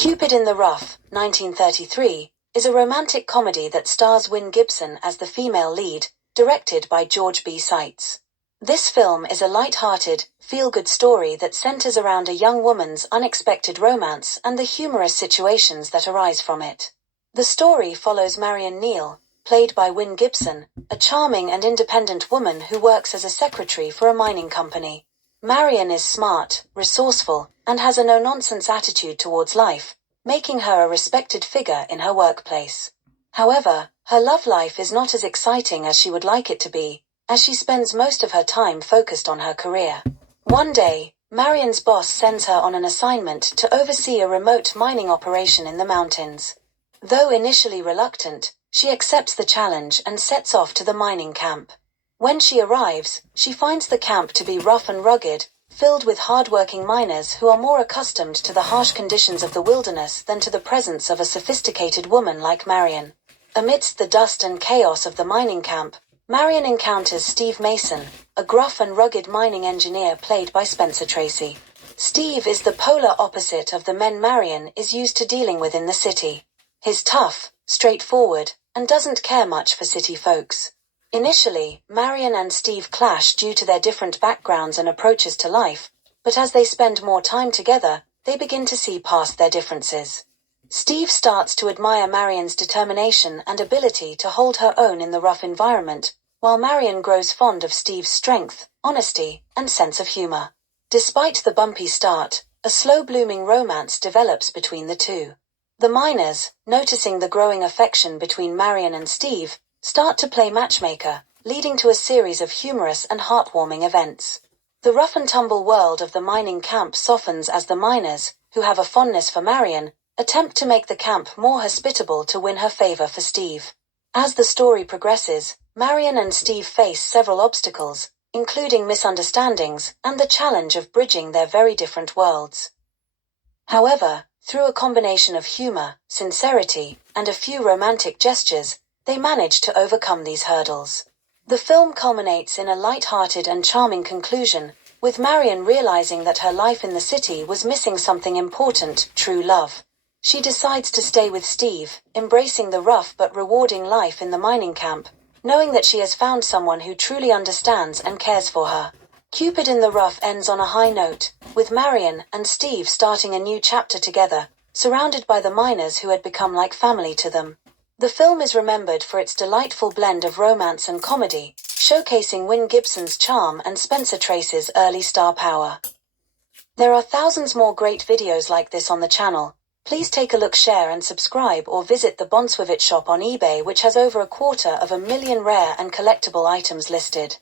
Cupid in the Rough, 1933, is a romantic comedy that stars Wynne Gibson as the female lead, directed by George B. Seitz. This film is a light-hearted, feel-good story that centers around a young woman's unexpected romance and the humorous situations that arise from it. The story follows Marion Neal, played by Wynne Gibson, a charming and independent woman who works as a secretary for a mining company. Marion is smart, resourceful, and has a no-nonsense attitude towards life, making her a respected figure in her workplace. However, her love life is not as exciting as she would like it to be, as she spends most of her time focused on her career. One day, Marion's boss sends her on an assignment to oversee a remote mining operation in the mountains. Though initially reluctant, she accepts the challenge and sets off to the mining camp. When she arrives, she finds the camp to be rough and rugged, filled with hard-working miners who are more accustomed to the harsh conditions of the wilderness than to the presence of a sophisticated woman like Marion. Amidst the dust and chaos of the mining camp, Marion encounters Steve Mason, a gruff and rugged mining engineer played by Spencer Tracy. Steve is the polar opposite of the men Marion is used to dealing with in the city. He's tough, straightforward, and doesn't care much for city folks. Initially, Marion and Steve clash due to their different backgrounds and approaches to life, but as they spend more time together, they begin to see past their differences. Steve starts to admire Marion's determination and ability to hold her own in the rough environment, while Marion grows fond of Steve's strength, honesty, and sense of humor. Despite the bumpy start, a slow-blooming romance develops between the two. The miners, noticing the growing affection between Marion and Steve, start to play matchmaker, leading to a series of humorous and heartwarming events. The rough-and-tumble world of the mining camp softens as the miners, who have a fondness for Marion, attempt to make the camp more hospitable to win her favor for Steve. As the story progresses, Marion and Steve face several obstacles, including misunderstandings and the challenge of bridging their very different worlds. However, through a combination of humor, sincerity, and a few romantic gestures, they manage to overcome these hurdles. The film culminates in a light-hearted and charming conclusion, with Marion realizing that her life in the city was missing something important, true love. She decides to stay with Steve, embracing the rough but rewarding life in the mining camp, knowing that she has found someone who truly understands and cares for her. Cupid in the Rough ends on a high note, with Marion and Steve starting a new chapter together, surrounded by the miners who had become like family to them. The film is remembered for its delightful blend of romance and comedy, showcasing Wynne Gibson's charm and Spencer Tracy's early star power. There are thousands more great videos like this on the channel. Please take a look, share and subscribe, or visit the Bonswivit shop on eBay, which has over 250,000 rare and collectible items listed.